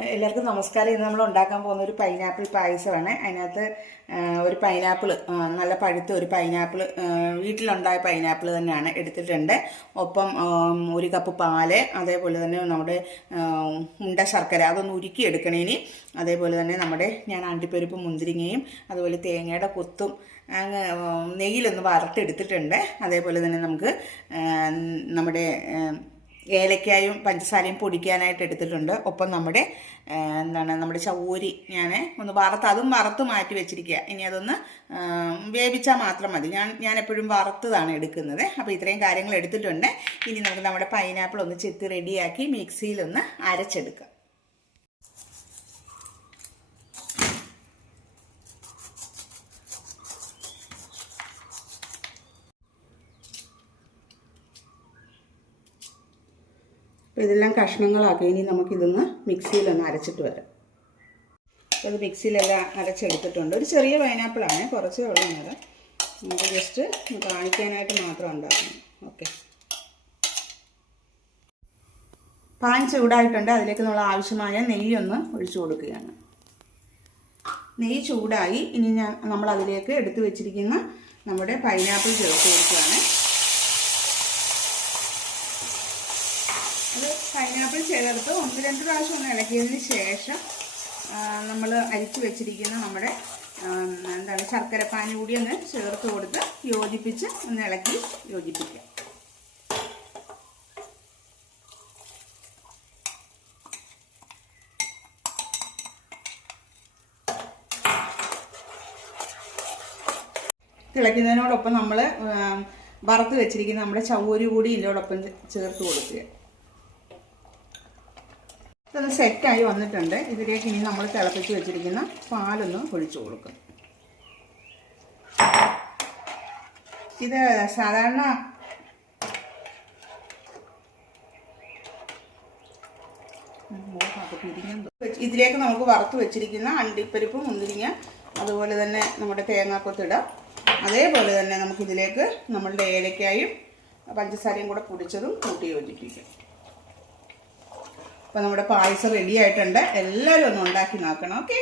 എല്ലാവർക്കും നമസ്കാരം. ഇന്ന് നമ്മൾ ഉണ്ടാക്കാൻ പോകുന്ന ഒരു പൈനാപ്പിൾ പായസമാണ്. അതിനകത്ത് ഒരു പൈനാപ്പിൾ, നല്ല പഴുത്ത ഒരു പൈനാപ്പിൾ, വീട്ടിലുണ്ടായ പൈനാപ്പിൾ തന്നെയാണ് എടുത്തിട്ടുണ്ട്. ഒപ്പം ഒരു കപ്പ് പാല്, അതേപോലെ തന്നെ നമ്മുടെ ഉണ്ട ശർക്കര അതൊന്ന് ഉരുക്കി എടുക്കണേനി. അതേപോലെ തന്നെ ഞാൻ അണ്ടിപ്പരിപ്പും മുന്തിരിങ്ങയും അതുപോലെ തേങ്ങയുടെ കൊത്തും നെയ്യിലൊന്ന് വറുത്തെടുത്തിട്ടുണ്ട്. അതേപോലെ തന്നെ നമുക്ക് നമ്മുടെ ഏലക്കായും പഞ്ചസാരയും പൊടിക്കാനായിട്ട് എടുത്തിട്ടുണ്ട്. ഒപ്പം നമ്മുടെ ചവ്വരി ഞാൻ ഒന്ന് അതും വറുത്ത് മാറ്റി വെച്ചിരിക്കുക. ഇനി അതൊന്ന് വേവിച്ചാൽ മാത്രം മതി. ഞാൻ എപ്പോഴും വറുത്തതാണ് എടുക്കുന്നത്. അപ്പോൾ ഇത്രയും കാര്യങ്ങൾ എടുത്തിട്ടുണ്ട്. ഇനി നമുക്ക് നമ്മുടെ പൈനാപ്പിൾ ഒന്ന് ചെത്തി റെഡിയാക്കി മിക്സിയിലൊന്ന് അരച്ചെടുക്കാം. അപ്പോൾ ഇതെല്ലാം കഷ്ണങ്ങളാക്കി ഇനി നമുക്കിതൊന്ന് മിക്സിയിലൊന്ന് അരച്ചിട്ട് വരാം. അപ്പോൾ ഇത് മിക്സിയിലെല്ലാം അരച്ചെടുത്തിട്ടുണ്ട്. ഒരു ചെറിയ പൈനാപ്പിളാണ്, കുറച്ചേ ഉള്ളൂ. നമുക്ക് ജസ്റ്റ് കാണിക്കാനായിട്ട് മാത്രം ഉണ്ടാക്കണം. ഓക്കെ, പാൻ ചൂടായിട്ടുണ്ട്. അതിലേക്ക് നമ്മൾ ആവശ്യമായ നെയ്യൊന്ന് ഒഴിച്ചു കൊടുക്കുകയാണ്. നെയ്യ് ചൂടായി. ഇനി നമ്മൾ അതിലേക്ക് എടുത്തു വെച്ചിരിക്കുന്ന നമ്മുടെ പൈനാപ്പിൾ ചേർത്ത് കൊടുക്കുകയാണ്. അത് പൈനാപ്പിൾ ചേർത്ത് 1-2 പ്രാവശ്യം ഒന്ന് ഇളക്കിയതിന് ശേഷം നമ്മൾ അരിച്ചു വെച്ചിരിക്കുന്ന നമ്മുടെ ശർക്കരപ്പാനി കൂടി ഒന്ന് ചേർത്ത് കൊടുത്ത് യോജിപ്പിച്ച് ഒന്ന് ഇളക്കി യോജിപ്പിക്കാം. തിളയ്ക്കുന്നതിനോടൊപ്പം നമ്മൾ വറുത്ത് വെച്ചിരിക്കുന്ന നമ്മുടെ ചവ്വരി കൂടി ഇതിനോടൊപ്പം ചേർത്ത് കൊടുക്കുക. ഇതൊന്ന് സെറ്റായി വന്നിട്ടുണ്ട്. ഇതിലേക്ക് ഇനി നമ്മൾ തിളപ്പിച്ച് വെച്ചിരിക്കുന്ന പാലൊന്ന് ഒഴിച്ചു കൊടുക്കും. ഇത് സാധാരണ ഇതിലേക്ക് നമുക്ക് വറുത്ത് വെച്ചിരിക്കുന്ന അണ്ടിപ്പരിപ്പ്, മുന്തിരിങ്ങ, അതുപോലെ തന്നെ നമ്മുടെ തേങ്ങാക്കൊത്തിടാം. അതേപോലെ തന്നെ നമുക്കിതിലേക്ക് നമ്മളുടെ ഏലക്കായും പഞ്ചസാരയും കൂടെ പൊടിച്ചതും കൂട്ടി യോജിപ്പിക്കാം. അപ്പോൾ നമ്മുടെ പായസം റെഡി ആയിട്ടുണ്ട്. എല്ലാവരും ഒന്ന് ഉണ്ടാക്കി നോക്കണം. ഓക്കെ.